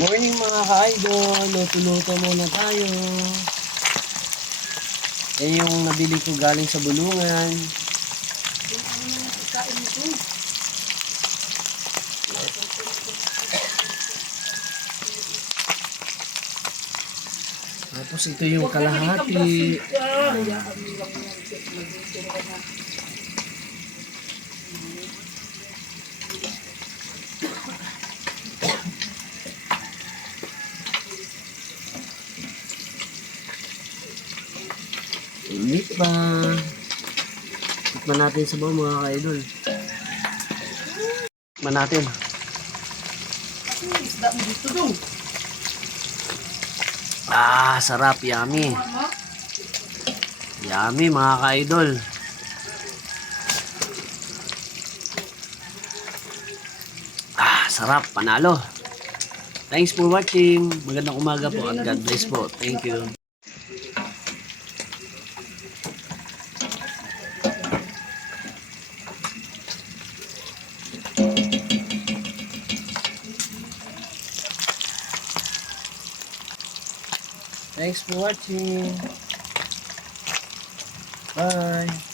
Morning mga ka-idol, luto-luto muna tayo. Yung nabili ko galing sa bulungan. Tapos ito yung kalahati. Init pa. Tikman natin sa mga ka-idol. Tikman natin. Sarap. Yummy. Yummy mga ka-idol. Sarap. Panalo. Thanks for watching. Magandang umaga po at God bless po. Thank you. Thanks for watching. Bye.